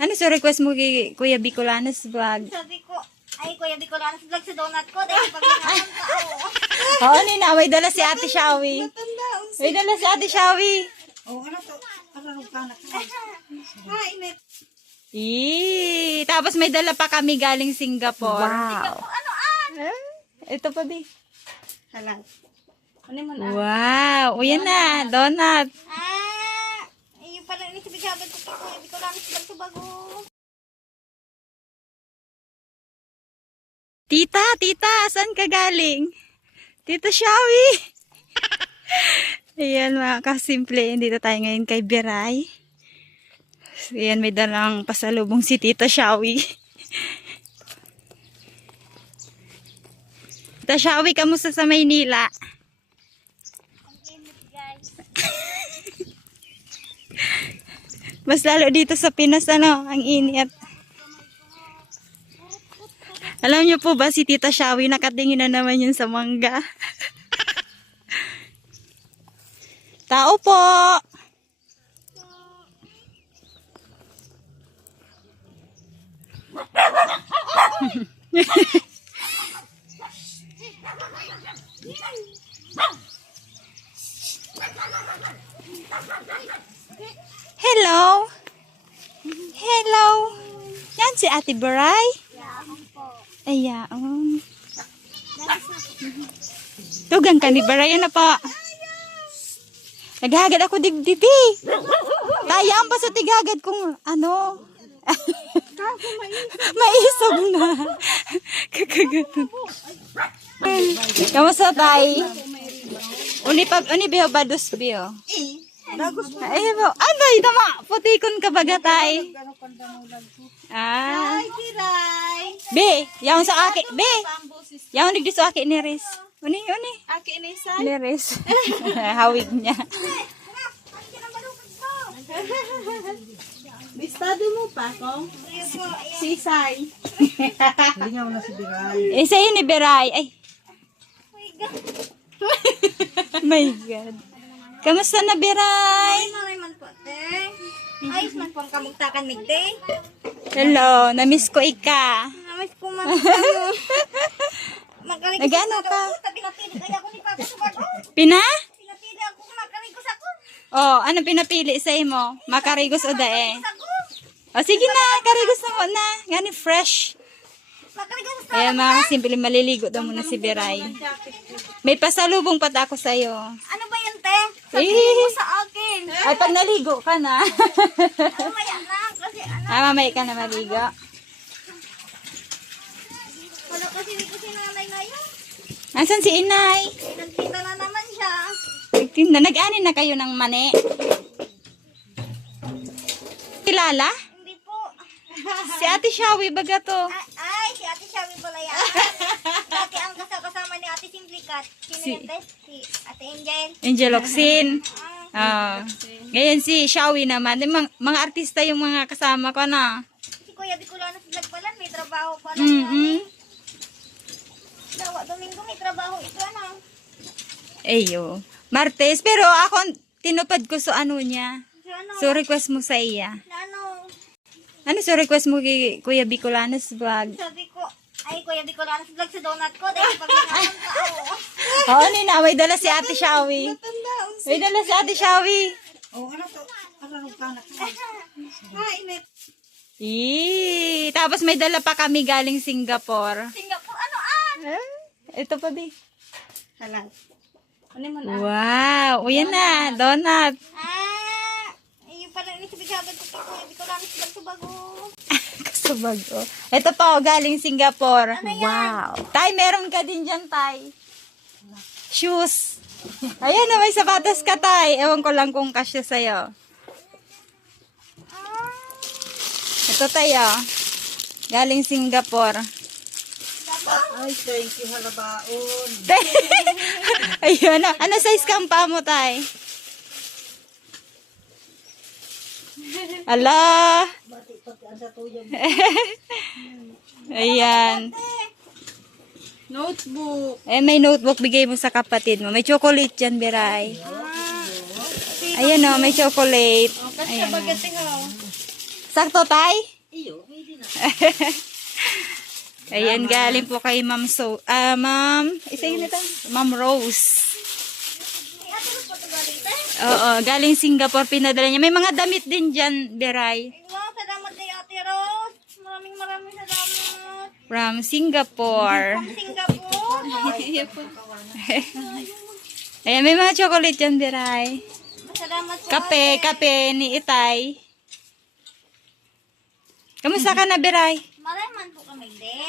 Ano sa request mo kay Kuya Bicolanos Vlog? Sabi ko, ay Kuya Bicolanos Vlog sa donut ko. Dahil pag-inaman ka, Oo, Nina. May dala si Ate Shawi. May dala si Ate Shawi. Oh, ano to? Ano ka na? Ah, init. Tapos may dala pa kami galing Singapore. Wow. Ano Ito pa, Bi. Halal. Ano mo na? Wow. O, yan na. Donut. yung pala ini sabi ko kay Kuya Bicolanos Vlog sa bago. Tita, saan ka galing? Tita Shawi. Ayan mga kasimple, dito tayo ngayon kay Biray. Ayan, may dalang pasalubong si Tita Shawi. Tita Shawi, kamusta sa Maynila? Mas lalo dito sa Pinas, ano, ang init. Alam niyo po ba si Tita Shawi, nakatingin na naman yun sa mangga. Tao po! Hello! Hello! Yan si Ate Baray. Ayaon. Tugang ka ni Baray na pa. Naghagad ako digdibi. Tayaan pa sa tigagad kung ano. Maisog na. Kakagatod. Kamusta tay? Uni biho bados biho. Ay bo. Ay tama. Putikon ka baga tay. Ay, Kiray. Be, yaon sa aki. Be. Yaon digdi sa aki ni Riz. Uni. Aki inisan. Ni Riz. Hawig niya. Bistado mo pa, kong? Sisay. Hindi nga mo na si Biray. Sa'yo ni Beray. Ay. My God. Kamusta na, Beray? Ay, maray man po, te. Ayos man po ang kamugtakan, Migde. Hello, namiss ko ika. Namiss ko man. Magaling Nagano ka? Pinapili kaya ako ni Papa sa bago. Pina? Pinapili ako makarigos ako. Oh, ano pinapili sa'yo mo? Makarigos o dae? Ako. O, sige na, karigos na mo na. Ngani fresh. Makarigos sa Ayan mga kasimple, maliligo daw muna si Beray. May pasalubong pa ako sa'yo. Ano ba yan, te? Sabihin mo sa akin. Ay, pag naligo ka na. Mamaya na. Kasi ano. Mamaya ka na maligo. Wala kasi hindi ko si nanay ngayon. Nasaan si Inay? Nagkita na naman siya. Nagtinda, nag-anin na kayo ng mani? Kilala? Hindi po. Si Ate Shawi, baga to. Ay, si Ate Shawi pala yan. Dati ang kasama ni Ate Simplicat. Sino Si- yan, te? Si Ate Angel. Angel Oxin. Ngayon si Shawi naman. Mga artista yung mga kasama ko na. Si Kuya Bicolanos Vlog pala. May trabaho pala. Dawa, Domingo may trabaho ito, ano? Ayo. Martes. Pero ako, tinupad ko sa ano niya. Si ano? So, request mo sa iya. Na ano? Ano so request mo kay Kuya Bicolanos Vlog? Sabi ko, ay Kuya Bicolanos Vlog sa donut ko. Dahil pag-inaman ka, Oo, Nina. May dala si Ate Shawi. May dala si Ate Shawi. Oh, ano to? Ano ka na? Ah, init. Tapos may dala pa kami galing Singapore. Singapore, ano Ito pa, Bi. Halal. Ano mo na? Wow. O, yan na. Donut. yung pala ini sabi ko kay Kuya Bicolanos Vlog sa bago. Kasabag, oh. Ito pa, oh, galing Singapore. Wow. Tay, meron ka din dyan, Tay. Shoes. Ayan na, may sapatos ka, Tay. Ewan ko lang kung kasya sa'yo. Ito, Tay, oh. Galing Singapore. Ay, thank you, halabaon. Ayun, ano size kampa mo, Tay? Ala. Ayan. Notebook. Eh, may notebook bigay mo sa kapatid mo. May chocolate dyan, Biray. Ayan o, may chocolate. Kasi bagat ho. Sakto, tay? Iyo, pwede na. Ayan, galing po kay Ma'am isa yun ito? Ma'am Rose. Ay, ate Rose po ito galing, te. Oo, galing Singapore, pinadala niya. May mga damit din dyan, Beray. Wow, salamat kay Ate Rose. Maraming salamat. From Singapore. From Singapore. Ayan, may mga chocolate dyan, Beray. Salamat po, Kape ni Itay. Kamusta ka na, Beray? Malaman po kami, de.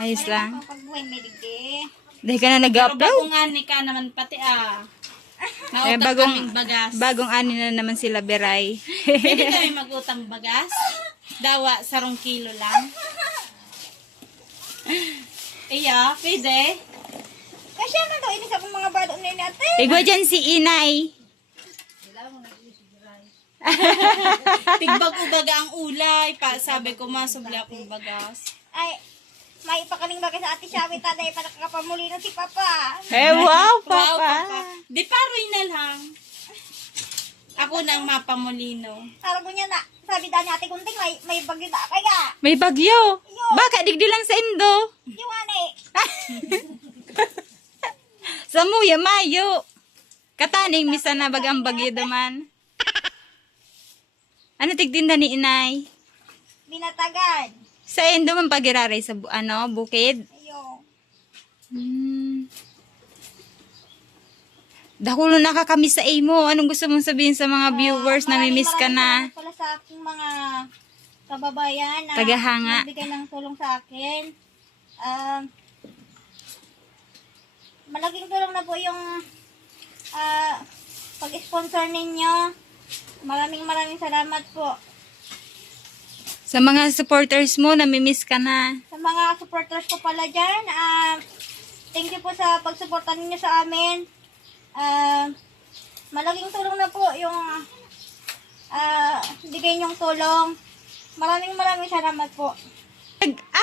Ayos lang. Pagbuhay may digde. Dahil ka na nag-upload. Bagungan ni ka naman pati Eh, Nautang kaming bagas. bagong ani na naman sila, Beray. Pwede kami mag-utang bagas. Dawa, 1 kilo lang. Iya, pwede. Kasi ano daw, inis akong mga bado na yun, ate. Igwa dyan si Inay. Tigbag-ubaga ang ulay. Sabi ko, masubla akong bagas. Ay, may ipakaling bagay sa ate Shawi, taday, para kakapamuli na si Papa. Eh, wow, Wow, papa. papa. Di paroy na lang. Ako na ang mapamulino. Tawag ko niya na, sabi dahil ate Kunting, may bagyo na kaya. May bagyo. Baka digdi lang sa Indo. Iwan eh. Sa muya, mayo. Kataning, misa na bagang bagyo daman. Ano tigtinda ni Inay? Binatagan. Sa Indo man pagiraray sa bukid. Ayo. Dakulo nakakamiss sa imo. Anong gusto mong sabihin sa mga viewers na mimiss ka na? Maraming salamat pala sa aking mga kababayan na Tagahanga. nagbigay ng tulong sa akin. Malaking tulong na po yung pag-sponsor ninyo. Maraming salamat po. Sa mga supporters mo, namimiss ka na. Sa mga supporters ko pala dyan, thank you po sa pagsuporta ninyo sa amin. Malaking tulong na po yung bigay niyong tulong. Maraming salamat po.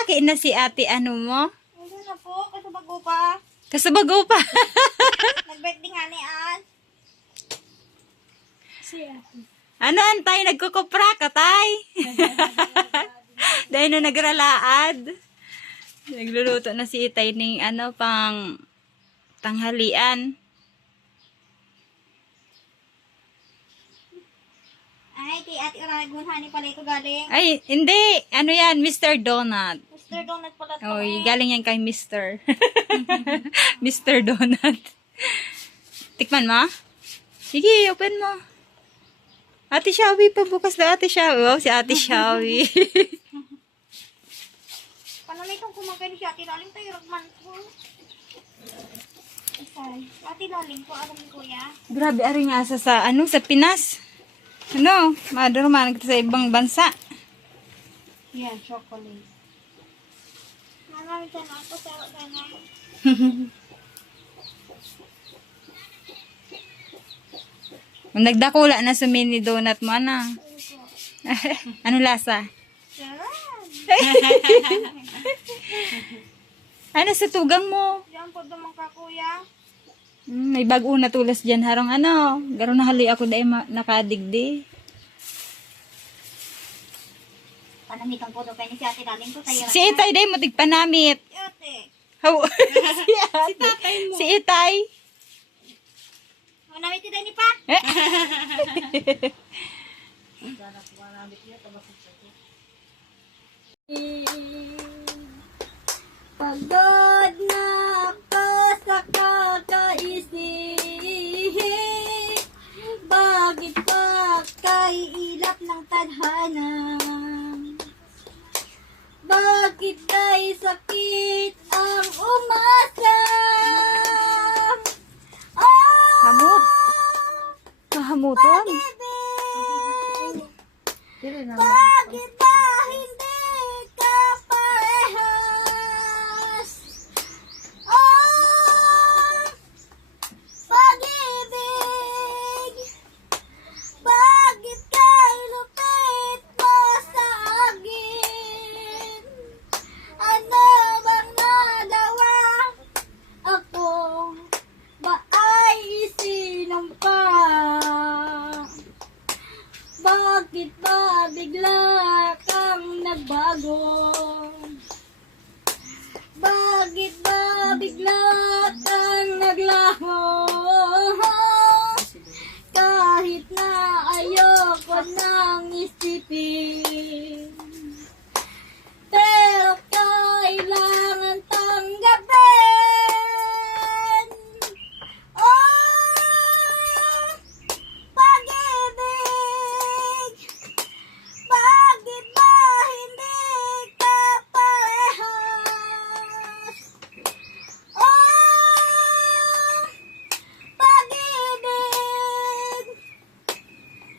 Akin na si ate ano mo? Hindi na po, kasabago pa. Kasabago pa. Nag-birthday nga ni Ann. Ano antay, nagkukupra ka tay? Dahil na nagralaad. Nagluluto na si Itay ng pang tanghalian. Ay, kay Ate Oragon, honey pala ito galing. Ay, hindi. Ano yan? Mr. Donut. Mr. Donut pala ito Oy, galing yan kay Mr. Mr. Donut. Tikman mo? Sige, open mo. Ate Shawi pa bukas na Ate Shawi. Wow, si Ate Shawi. Paano na itong kumakain si Ate Laling tayo, ragman ko. Ay, Ate Laling po, alam ni Kuya. Grabe, ari nga sa Pinas. Madurman kita sa ibang bansa. Yan, chocolate. Maraming salamat po sa ganyan. Nagdakula na sa mini donut mo, ana. Ano lasa? Sarap! Ano sa tugang mo? Diyan po naman ka, Kuya. May bago na tulas dyan, harong garo na hali ako dahil nakadigdi. Panamitan po daw kayo ni si Ate Laling ko tayo. Si Itay dahil mo tigpanamit. Ate, How? Si tatay mo. Si Itay. manamit din ni pa. Pagod na ako sa kakaisip, bakit pa kaiilap ng tadhana? Bakit kay sakit ang umasa? Hamot. Kahamuton. Pag-ibig, bakit ba hindi ka parehas? Pag-ibig, bakit kay lupit mo sa akin? Ano bang nagawa? Ako ba ay isinampa? Bakit ba bigla nagbago? Bakit ba bigla kang naglaho? Kahit na ayoko nang isipin, pero kailangan tanggapin. Oh, pag-ibig, bakit ba hindi ka parehas? Oh, pag-ibig,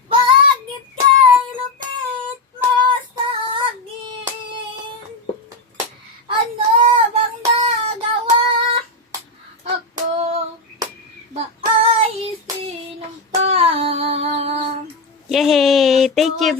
bakit kay lupit mo sa akin? Ano bang nagawa? Ako ba ay sinumpa? Yay! Thank you.